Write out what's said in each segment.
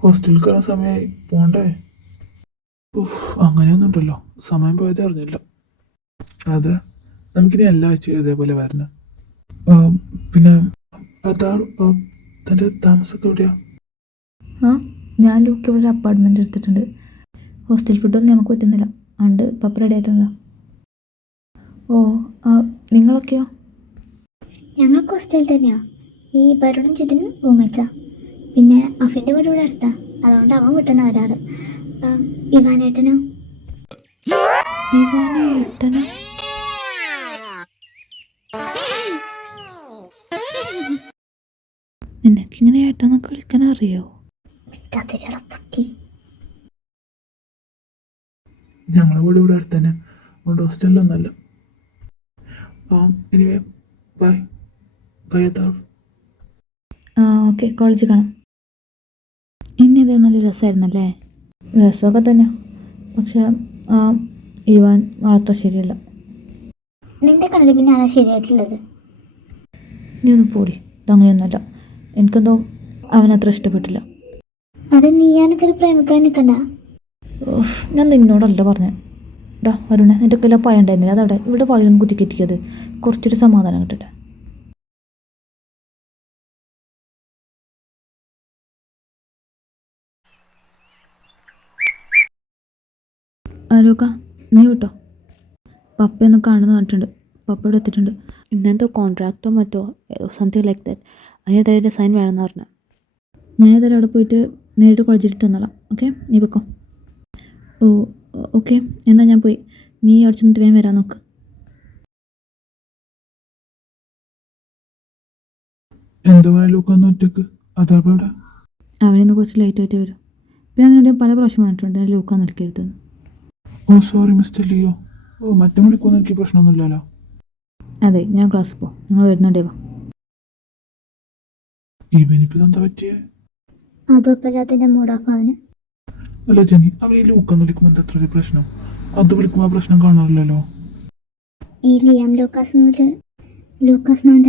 ഹോസ്റ്റലിൽ കയറാൻ സമയമായി പോണ്ടേ? അങ്ങനെയൊന്നും ഉണ്ടല്ലോ, സമയം പോയത് അറിഞ്ഞില്ല. അതെ, നമുക്കിനി എല്ലാ ആഴ്ചയും ഇതേപോലെ വരണം. പിന്നെ അതാ തൻ്റെ താമസമൊക്കെ എവിടെയാ? ആ ഞാൻ ലൂക്ക് ഇവിടെ ഒരു അപ്പാർട്ട്മെൻറ്റ് എടുത്തിട്ടുണ്ട്. ഹോസ്റ്റൽ ഫുഡൊന്നും നമുക്ക് പറ്റുന്നില്ല, അതുകൊണ്ട് പപ്പ റെഡി ആയിട്ടുള്ളതാ. ഓ നിങ്ങളൊക്കെയോ? ഞങ്ങൾക്ക് ഹോസ്റ്റലിൽ തന്നെയാണ്. ഈ വരുണും ചുറ്റിനും റൂംമേറ്റ്സാ. പിന്നെ അഫിൻ്റെ വീട് ഇവിടെ അടുത്താ, അതുകൊണ്ട് അവൻ വീട്ടിൽ വരാറ്. ഇവാനേട്ടനോ? ഇവാനേട്ടനോ? നിനക്കിങ്ങനെ ഏട്ടനൊക്കെ വിളിക്കാൻ അറിയോ? ഞങ്ങളെ വീട് ഇവിടെ അടുത്ത് തന്നെ, അതുകൊണ്ട് ഹോസ്റ്റലിലൊന്നല്ല. Anyway bye bye. ഓക്കെ, കോളേജിൽ കാണാം. ഇന്നിത് നല്ല രസമായിരുന്നല്ലേ? രസമൊക്കെ തന്നെ, പക്ഷെ ഇവാൻ വളർത്ത ശരിയല്ല. നിന്റെ കണ്ണിൽ പിന്നെ ആരാ ശരിയായിട്ടുള്ളത്? നീ ഒന്ന് പോടി, ഇതങ്ങനെയൊന്നുമല്ല. എനിക്കെന്തോ അവനത്ര ഇഷ്ടപ്പെട്ടില്ല. അത് നീയാനൊക്കെ പ്രേമിക്കാൻ നിൽക്കണ്ട. ഞാൻ നിന്നോടല്ല പറഞ്ഞത്. ഡാ വരുണേ, നിൻ്റെ കയ്യിലെ പായ ഉണ്ടായിരുന്നില്ല, അതവിടെ ഇവിടെ വായിലൊന്ന് കുത്തിക്കെറ്റിക്കത്, കുറച്ചൊരു സമാധാനം കിട്ടട്ടെ. ലൂക്ക, നീ വിട്ടോ, പപ്പയൊന്ന് കാണുന്നു പറഞ്ഞിട്ടുണ്ട്. പപ്പ ഇവിടെ എത്തിയിട്ടുണ്ട്. ഇന്നെന്തോ കോൺട്രാക്റ്റോ മറ്റോ സംതിങ് ലൈക്ക് ദാറ്റ്, അതിനെതിരെ സൈൻ വേണമെന്ന് പറഞ്ഞു. ഞാനേതായാലും അവിടെ പോയിട്ട് നേരിട്ട് കോളേജിലിട്ട് തന്നോളാം. ഓക്കെ, നീ വെക്കോ. ഓ ഓക്കെ, എന്നാൽ ഞാൻ പോയി. നീ അവിടെ ചെന്നിട്ട് വേഗം വരാൻ നോക്ക്. എന്താ ലൂക്കൊന്ന് ഒറ്റക്ക്? അതാവിടെ അവനിന്ന് കുറച്ച് ലേറ്റായിട്ട് വരും. പിന്നെ അതിനുവേണ്ടി പല പ്രാവശ്യം പറഞ്ഞിട്ടുണ്ട് ലൂക്കാന്ന് വിളിക്കരുതെന്ന്. Sorry mister Leo. മറ്റേ വിളിക്കൊന്നും എനിക്ക് പ്രശ്നമൊന്നുമില്ലല്ലോ. അതെ, ഞാൻ ക്ലാസ്സിൽ പോകും, നിങ്ങൾ വരുന്നുണ്ടേ വാ. ഇവനിപ്പോൾ എന്താ പറ്റിയേ? അതും മൂഡ് ഓഫ് അവന്. അല്ല ജനി, അവൻ ഈ ലൂക്കെന്ന് വിളിക്കുമ്പോൾ എന്താ അത്ര ഒരു പ്രശ്നം? അത് വിളിക്കുമ്പോൾ ആ പ്രശ്നം കാണാറില്ലല്ലോ. ഈ ലിയാം ലൂക്കാസ് അവൻ്റെ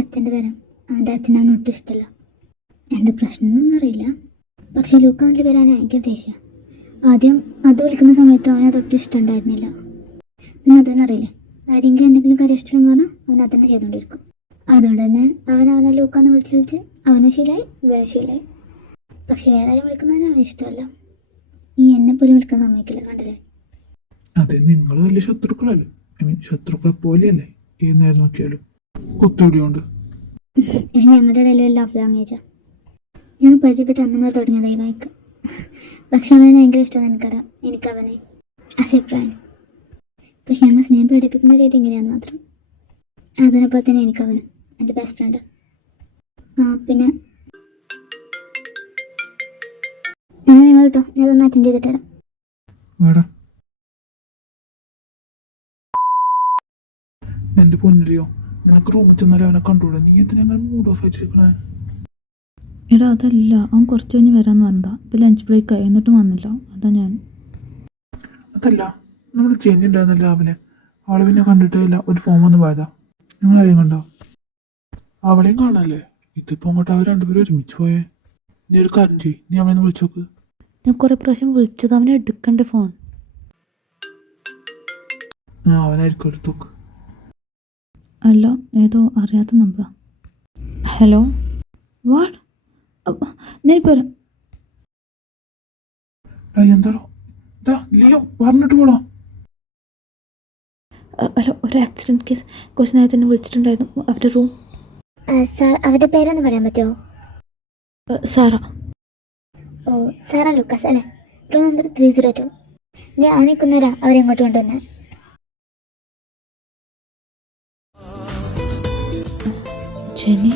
അച്ഛൻ്റെ പേരാണ്. അവൻ്റെ അച്ഛനാണ് ഒട്ടും ഇഷ്ടമല്ല. എന്ത് പ്രശ്നമൊന്നും അറിയില്ല, പക്ഷെ ലൂക്കാസിൻ്റെ പേരാണ് ഭയങ്കര ദേഷ്യം. ആദ്യം അത് വിളിക്കുന്ന സമയത്ത് അവന് അതൊട്ടും ഇഷ്ടമുണ്ടായിരുന്നില്ല. പിന്നെ അതൊന്നറിയില്ലേ, ആരെങ്കിലും എന്തെങ്കിലും കാര്യം ഇഷ്ടമെന്ന് പറഞ്ഞാൽ അവൻ അതന്നെ ചെയ്തുകൊണ്ടിരിക്കും. അതുകൊണ്ട് തന്നെ അവനെ ലൂക്കാന്ന് വിളിച്ച് അവനും ശീലമായി, ഇവനും ശീലമായി. പക്ഷെ വേറെ ആരും വിളിക്കുന്നതിന് അവന് ഇഷ്ടമല്ല. ഈ എന്നെ പോലും വിളിക്കാൻ സമ്മതിക്കില്ല, കണ്ടില്ലേ? അതെ, നിങ്ങൾ വലിയ ശത്രുക്കളല്ലേ? ശത്രുക്കളെ പോലെയല്ലേ ഈ നേരം നോക്കിയാലും കുത്തുപിടിയുണ്ട്. ഞങ്ങളുടെ ഇടയിൽ ലവ് ലാംഗ്വേജാണ്. ഞാൻ പരിചയപ്പെട്ട് അന്ന് തുടങ്ങിയത് ഈ ബൈക്ക്. പക്ഷെ അവനെ ഭയങ്കര ഇഷ്ടമാണ്, എനിക്കറിയാം. എനിക്കവനെ ആസ് എ ഫ്രണ്ട്. പക്ഷെ ഞങ്ങൾ സ്നേഹം പ്രകടിപ്പിക്കുന്ന രീതി ഇങ്ങനെയാന്ന് മാത്രം. അതിനെപ്പോലെ തന്നെ എനിക്കവന് എൻ്റെ ബെസ്റ്റ് ഫ്രണ്ട്. പിന്നെ എന്നാൽ നിങ്ങൾ കേട്ടോ, ഞാൻ അതൊന്ന് അറ്റൻഡ് ചെയ്തിട്ട് തരാം. വേടാ എൻ്റെ പൊന്നിലെയോ, നിനക്ക് റൂമിൽ ചെന്നാലും അവനെ കണ്ടുകൂടാ. നീ എന്തിനാ അങ്ങനെ മൂഡ് ഓഫ് ആയിട്ടിരിക്കണേ? എടാ അതല്ല, അവൻ കുറച്ച് കഴിഞ്ഞ് വരാമെന്ന് പറഞ്ഞതാ. ഇപ്പം ലഞ്ച് ബ്രേക്കായി, എന്നിട്ടും വന്നില്ല. അതാ ഞാൻ. അതല്ല, നമ്മൾ ജെന്നി ഉണ്ടായിരുന്നല്ലോ രാവിലെ, അവളെ പിന്നെ കണ്ടിട്ടേ ഇല്ല. ഒരു ഫോം വന്ന് പോയതാ. നിങ്ങൾ ആരെയും കണ്ടോ? അവളെയും കാണാല്ലേ? ഇതിപ്പോൾ അങ്ങോട്ട് അവർ രണ്ടുപേരും ഒരുമിച്ച് പോയേ. നീ ഒരു കാര്യം ചെയ്യ്, നീ അവനെ വിളിച്ചോക്ക്. ഞാൻ കുറേ പ്രാവശ്യം വിളിച്ചത്, അവനെ എടുക്കണ്ടേ ഫോൺ. അവനായിരിക്കും എടുത്തോക്ക്. അല്ല, ഏതോ അറിയാത്ത നമ്പറാ. Hello, what? ഞാനിപ്പോൾ വരാം. എന്താടോ ലിയോ പറഞ്ഞിട്ട് പോടോ. ഹലോ, ഒരു ആക്സിഡൻറ്റ് കേസ് കുറച്ച് നേരത്തെ തന്നെ വിളിച്ചിട്ടുണ്ടായിരുന്നു. അവരുടെ റൂം. സാർ, അവരുടെ പേരൊന്ന് പറയാൻ പറ്റുമോ? സാറ. ഓ, സാറാ ലൂക്കാസ് അല്ലേ? Room number 302. ഞാൻ ആ നിൽക്കുന്നവരാ അവരെങ്ങോട്ട് കൊണ്ടുവന്നേ. ജെനി.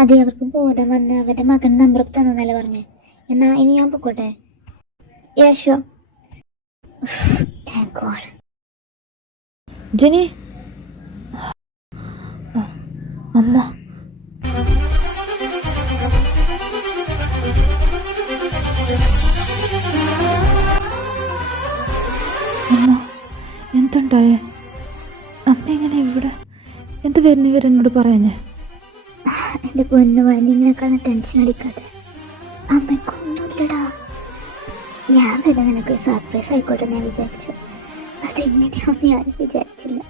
അതെ, അവർക്ക് ബോധം വന്ന് അവരുടെ മകൻ്റെ നമ്പറൊക്കെ തന്നല്ലേ പറഞ്ഞേ. എന്നാ ഇനി ഞാൻ പൊക്കോട്ടെ? യേശോ, ജെനി. അമ്മ. അമ്മ, എന്തുണ്ടായേ? അമ്മ എങ്ങനെ ഇവിടെ? എന്ത് വരുന്നവരെന്നോട് പറയാഞ്ഞേ? എൻ്റെ പൊന്നു വന്നിങ്ങനെ ടെൻഷൻ അടിക്കാതെ. അമ്മയ്ക്കൊന്നുമില്ലടാ. ഞാൻ തന്നെ നിനക്കൊരു സർപ്രൈസ് ആയിക്കോട്ടെ ഞാൻ വിചാരിച്ചു. അതെങ്ങനെയാണെന്ന് ഞാൻ വിചാരിച്ചില്ല.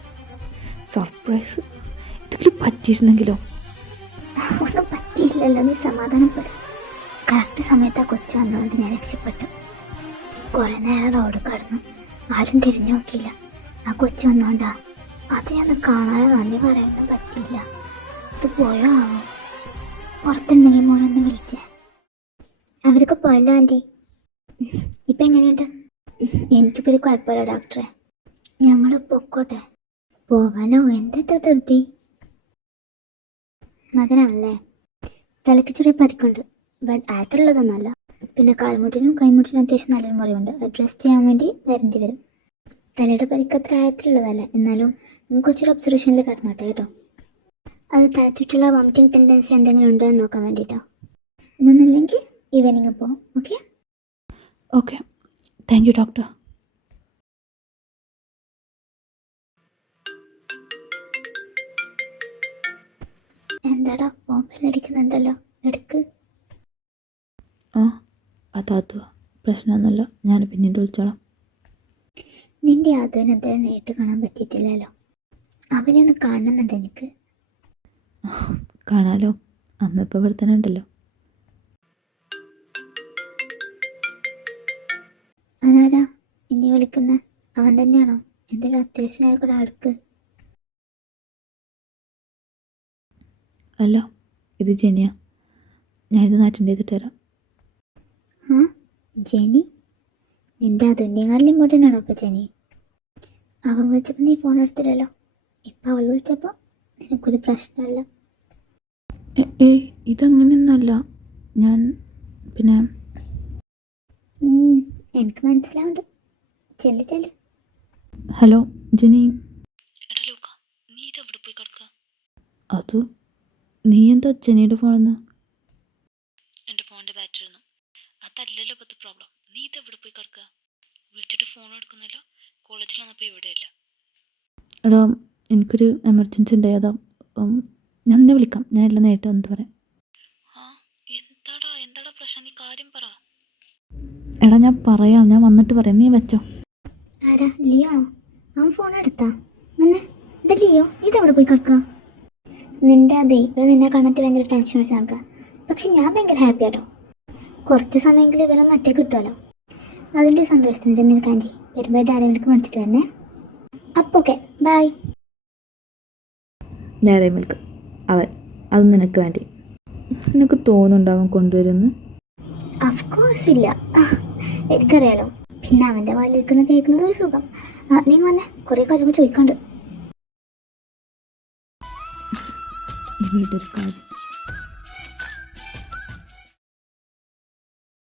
സർപ്രൈസ്? ഇതൊക്കെ പറ്റിയിരുന്നെങ്കിലോ? ഒന്നും പറ്റിയില്ലല്ലോ, നീ സമാധാനപ്പെടും. കറക്റ്റ് സമയത്ത് ആ കൊച്ചു വന്നുകൊണ്ട് ഞാൻ രക്ഷപ്പെട്ടു. കുറേ നേരം റോഡ് കടന്നു, ആരും തിരിഞ്ഞു നോക്കിയില്ല. ആ കൊച്ചു വന്നോണ്ടാ. അതിനൊന്ന് കാണാനോ നന്ദി പറയാനോ പറ്റില്ല. അത് പോയോ ആവോ? പുറത്തുണ്ടെങ്കിൽ മോനൊന്ന് വിളിച്ചേ. അവരൊക്കെ പോയല്ലോ ആൻറ്റി. ഇപ്പം എങ്ങനെയുണ്ട്? എനിക്കിപ്പോൾ ഒരു കുഴപ്പമില്ല ഡോക്ടറെ. ഞങ്ങൾ പൊക്കോട്ടെ. പോവാലോ, എന്താ ധൃതി? മകനാണല്ലേ? തലയ്ക്ക് ചെറിയ പരിക്കുണ്ട്, ബട്ട് ആഴത്തുള്ളതൊന്നുമല്ല. പിന്നെ കാൽമുട്ടിനും കൈമുട്ടിനും അത്യാവശ്യം നല്ലൊരു മുറിവുണ്ട്. ഡ്രസ് ചെയ്യാൻ വേണ്ടി വരേണ്ടി വരും. തലയുടെ പരിക്ക് അത്ര ആഴത്തിലുള്ളതല്ല, എന്നാലും നമുക്ക് കുറച്ചൊരു ഒബ്സർവേഷനിൽ കിടന്നോട്ടെ കേട്ടോ. അത് തലച്ചുറ്റുള്ള വോമിറ്റിംഗ് ടെൻഡൻസി എന്തെങ്കിലും ഉണ്ടോ എന്ന് നോക്കാൻ വേണ്ടിയിട്ടോ. എന്നൊന്നില്ലെങ്കിൽ ഈവനിങ് പോവാം. Okay? Okay, thank you doctor. എന്താടാ ഫോണിലടിക്കുന്നുണ്ടല്ലോ, എടുക്ക്. ആ അതോ പ്രശ്നമൊന്നുമില്ല, ഞാൻ പിന്നീട് വിളിച്ചോളാം. നിന്റെ ആദ്യത്തെ നേരിട്ട് കാണാൻ പറ്റിയിട്ടില്ലല്ലോ. അവനെ ഒന്ന് കാണുന്നുണ്ട് എനിക്ക്. കാണാലോ, അമ്മ ഇപ്പോൾ ഇവിടെ തന്നെ ഉണ്ടല്ലോ. അതാരാ ഇനി വിളിക്കുന്ന? അവൻ തന്നെയാണോ? എന്തെങ്കിലും അത്യാവശ്യമായ കൂടെ അടുക്ക്. അല്ല, ഇത് ജെനിയാ. ഞാനിത് അറ്റൻഡ് ചെയ്തിട്ട് വരാം. ആ ജെനി? നിന്റെ അതുന്യങ്ങളിലും ഇമ്പോർട്ടൻ്റ് ആണോ ഇപ്പോൾ ജെനി? അവൻ വിളിച്ചപ്പോൾ നീ ഫോൺ എടുത്തില്ലല്ലോ. ഇപ്പം അവൾ വിളിച്ചപ്പോൾ നിനക്കൊരു പ്രശ്നമല്ല. ഏയ് ഇതങ്ങനെയൊന്നുമല്ല. ഞാൻ പിന്നെ എനിക്ക് മനസ്സിലാവുണ്ട്. ചെല്ലു ചെല്ലു. ഹലോ ജെനി. നീ ഇതെവിടെ പോയി കിടക്കുക? അത് നീ എന്താ ജെനിയുടെ ഫോണെന്ന്? എൻ്റെ ഫോണിൻ്റെ ബാറ്ററി ഒന്നും അതല്ലല്ലോ പത്ത് പ്രോബ്ലം. നീ ഇതെവിടെ പോയി കിടക്കുക? വിളിച്ചിട്ട് ഫോൺ എടുക്കുന്നില്ല. കോളേജിൽ വന്നപ്പോൾ ഇവിടെയല്ല. എടാ, എനിക്കൊരു എമർജൻസി ഉണ്ടായി, അതാ. ഞാൻ നിന്നെ വിളിക്കാം. ഞാൻ എല്ലാം നേരിട്ട് വന്നിട്ട് പറയാം. ആ എന്താടാ പ്രശ്നം? നീ കാര്യം പറ. എടാ ഞാൻ പറയാം, ഞാൻ വന്നിട്ട് പറയാം, നീ വെച്ചോ. ആരാ? ലിയോ ആണോ? അവൻ ഫോൺ എടുത്താ? നിന്നെ എടാ ലിയോ, ഇതെവിടെ പോയി കിടക്കുക? നിന്റെ അതെ ഇവിടെ നിന്നെ കണ്ടിട്ട് ഭയങ്കര ടെൻഷൻ അടിച്ച് നടക്കുക. പക്ഷെ ഞാൻ ഭയങ്കര ഹാപ്പി ആട്ടോ. കുറച്ച് സമയമെങ്കിലും ഇവരൊന്നും ഒറ്റ കിട്ടുമല്ലോ. അതിൻ്റെ സന്തോഷത്തിൻ്റെ നിനക്ക് ആൻറ്റി വരുമ്പോൾ ഡയറി മേടിച്ചിട്ട് തന്നെ. അപ്പോൾ ഓക്കെ, ബൈ. നേരെ മിൽക്ക് അവൻ അത് നിനക്ക് വേണ്ടി. നിനക്ക് തോന്നുന്നുണ്ടാവും കൊണ്ടുവരുമെന്ന്? അഫ്കോഴ്സ് ഇല്ല, എനിക്കറിയാലോ. പിന്നെ അവൻ്റെ വാലിരിക്കുന്ന കേൾക്കുന്നത് ഒരു സുഖം. നീ വന്നേ, കുറേ കാര്യങ്ങൾ ചോദിക്കാണ്ട്. ഇവളുടെ ഒരു കാര്യം